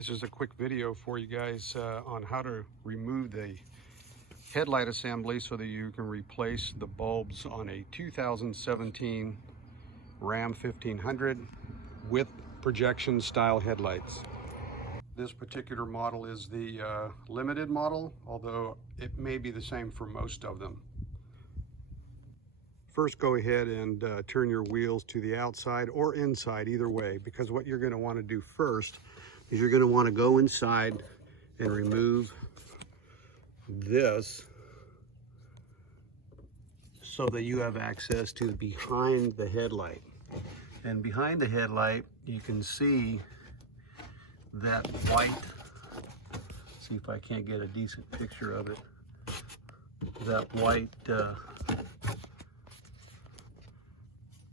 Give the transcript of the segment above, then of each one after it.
This is a quick video for you guys on how to remove the headlight assembly so that you can replace the bulbs on a 2017 Ram 1500 with projection style headlights. This particular model is the limited model, although it may be the same for most of them. First, go ahead and turn your wheels to the outside or inside, either way, because what you're going to want to do first is you're going to want to go inside and remove this so that you have access to behind the headlight. And behind the headlight, you can see that white, see if I can't get a decent picture of it, that white, to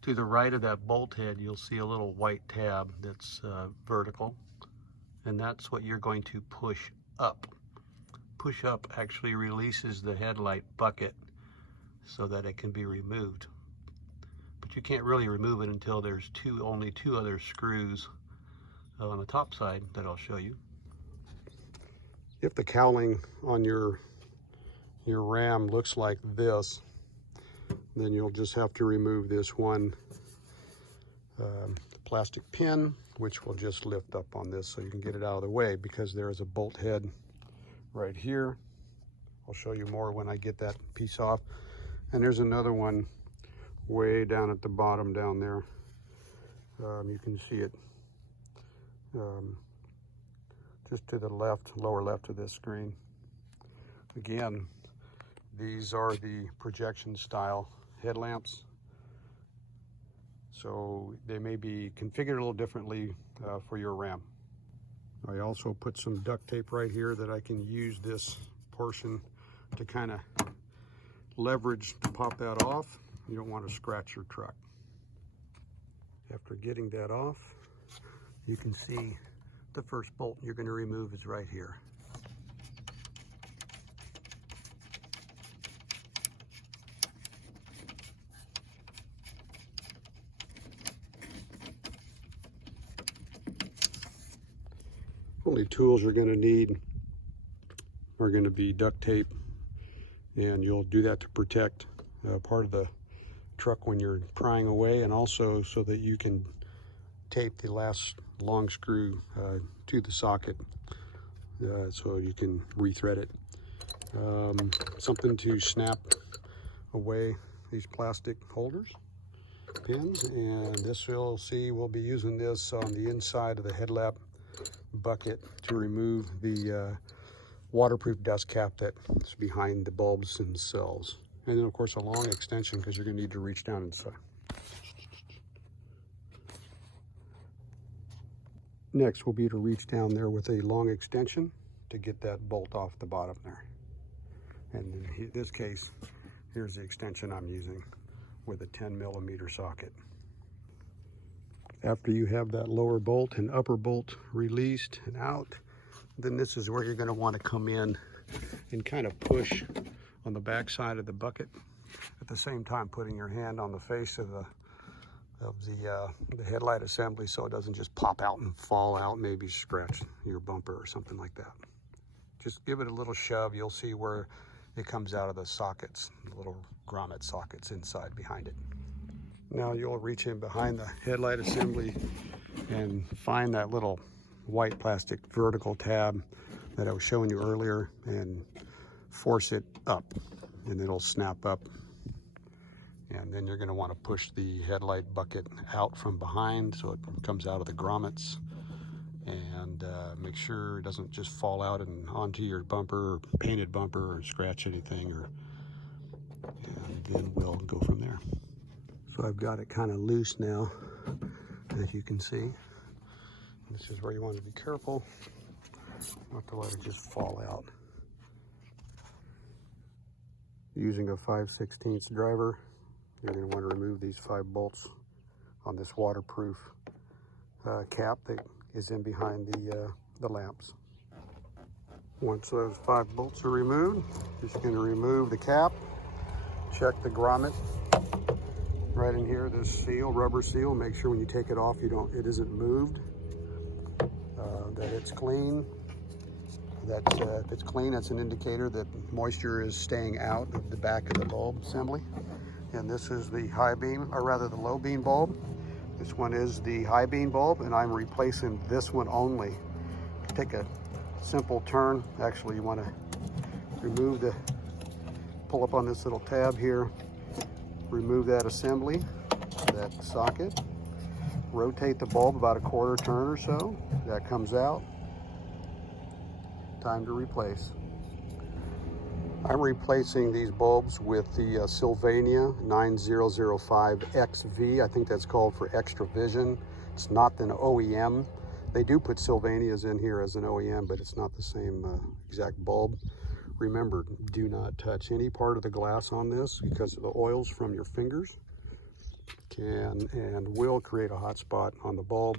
the right of that bolt head, you'll see a little white tab that's vertical, and that's what you're going to push up. Push up actually releases the headlight bucket so that it can be removed. But you can't really remove it until there's only two other screws on the top side that I'll show you. If the cowling on your Ram looks like this, then you'll just have to remove this one plastic pin, which will just lift up on this so you can get it out of the way, because there is a bolt head right here. I'll show you more when I get that piece off. And there's another one way down at the bottom down there. You can see it just to the left, lower left of this screen. Again, these are the projection style headlamps, so they may be configured a little differently for your Ram. I also put some duct tape right here that I can use this portion to kind of leverage to pop that off. You don't want to scratch your truck. After getting that off, you can see the first bolt you're going to remove is right here. Only tools you're going to need are going to be duct tape, and you'll do that to protect part of the truck when you're prying away, and also so that you can tape the last long screw to the socket so you can rethread it. Something to snap away these plastic holders, pins, and this you'll see we'll be using this on the inside of the headlamp bucket to remove the waterproof dust cap that's behind the bulbs themselves. And then of course a long extension, because you're going to need to reach down inside. Next will be to reach down there with a long extension to get that bolt off the bottom there. And in this case, here's the extension I'm using with a 10mm socket. After you have that lower bolt and upper bolt released and out, then this is where you're going to want to come in and kind of push on the back side of the bucket, at the same time putting your hand on the face of the headlight assembly so it doesn't just pop out and fall out, maybe scratch your bumper or something like that. Just give it a little shove. You'll see where it comes out of the sockets, the little grommet sockets inside behind it. Now you'll reach in behind the headlight assembly and find that little white plastic vertical tab that I was showing you earlier and force it up, and it'll snap up. And then you're going to want to push the headlight bucket out from behind so it comes out of the grommets, and make sure it doesn't just fall out and onto your bumper or painted bumper or scratch anything, and then we'll go from there. So I've got it kind of loose now, as you can see. This is where you want to be careful not to let it just fall out. Using a 5/16 driver, you're going to want to remove these 5 bolts on this waterproof cap that is in behind the lamps. Once those 5 bolts are removed, you're just going to remove the cap, check the grommet right in here, this seal, rubber seal. Make sure when you take it off, it isn't moved. that it's clean. If it's clean, that's an indicator that moisture is staying out of the back of the bulb assembly. And this is the high beam, or rather the low beam bulb. This one is the high beam bulb, and I'm replacing this one only. Take a simple turn. Actually, you want to pull up on this little tab here, remove that assembly, that socket, rotate the bulb about a quarter turn or so. That comes out. Time to replace. I'm replacing these bulbs with the Sylvania 9005XV. I think that's called for extra vision. It's not an OEM. They do put Sylvanias in here as an OEM, but it's not the same exact bulb. Remember, do not touch any part of the glass on this, because the oils from your fingers can and will create a hot spot on the bulb,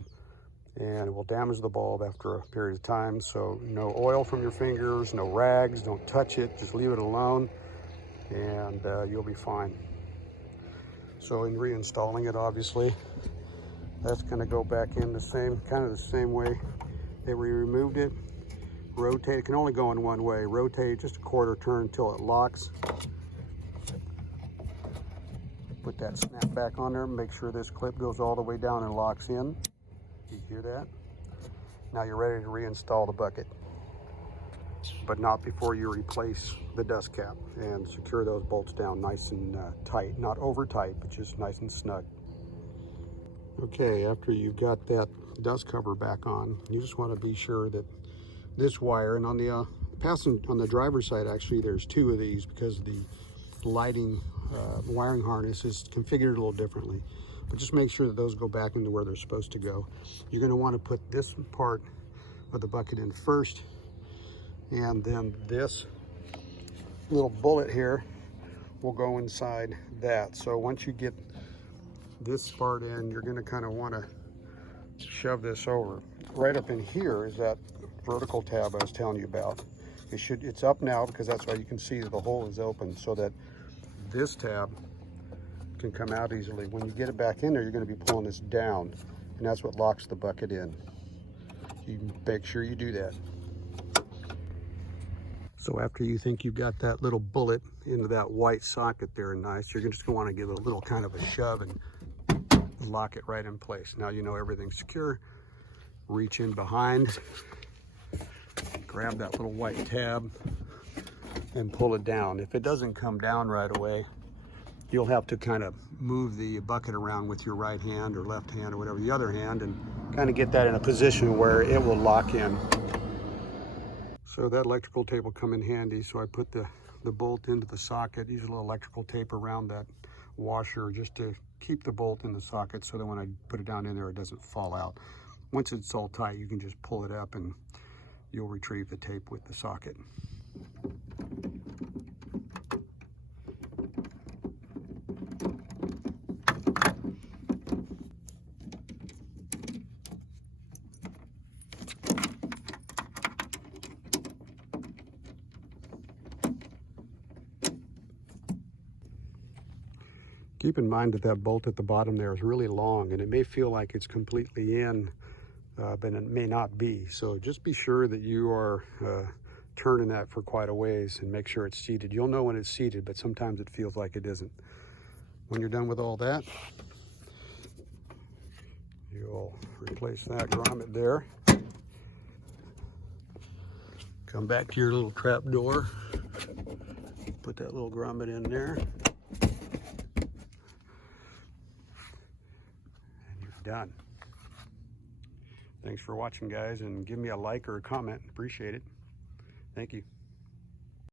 and it will damage the bulb after a period of time. So no oil from your fingers, no rags, don't touch it, just leave it alone, and you'll be fine. So in reinstalling it, obviously, that's going to go back in the same way that we removed it. Rotate, it can only go in one way. Rotate just a quarter turn until it locks. Put that snap back on there, make sure this clip goes all the way down and locks in. You hear that? Now you're ready to reinstall the bucket, but not before you replace the dust cap and secure those bolts down nice and tight, not over tight, but just nice and snug. Okay, after you've got that dust cover back on, you just want to be sure that this wire, and on the on the driver's side, actually there's two of these because the lighting wiring harness is configured a little differently. But just make sure that those go back into where they're supposed to go. You're going to want to put this part of the bucket in first, and then this little bullet here will go inside that. So once you get this part in, you're going to kind of want to shove this over. Right up in here is that vertical tab I was telling you about. It's up now because that's why you can see that the hole is open, so that this tab can come out easily. When you get it back in there, you're going to be pulling this down, and that's what locks the bucket in. You make sure you do that. So after you think you've got that little bullet into that white socket there nice, you're just going to want to give it a little kind of a shove and lock it right in place. Now you know everything's secure. Reach in behind, grab that little white tab and pull it down. If it doesn't come down right away, you'll have to kind of move the bucket around with your right hand or left hand or whatever, the other hand, and kind of get that in a position where it will lock in. So that electrical tape will come in handy. So I put the bolt into the socket, use a little electrical tape around that washer just to keep the bolt in the socket so that when I put it down in there, it doesn't fall out. Once it's all tight, you can just pull it up and you'll retrieve the tape with the socket. Keep in mind that that bolt at the bottom there is really long, and it may feel like it's completely in, but it may not be. So just be sure that you are turning that for quite a ways and make sure it's seated. You'll know when it's seated, but sometimes it feels like it isn't. When you're done with all that, you'll replace that grommet there. Come back to your little trap door, put that little grommet in there. Done. Thanks for watching, guys, and give me a like or a comment. Appreciate it. Thank you.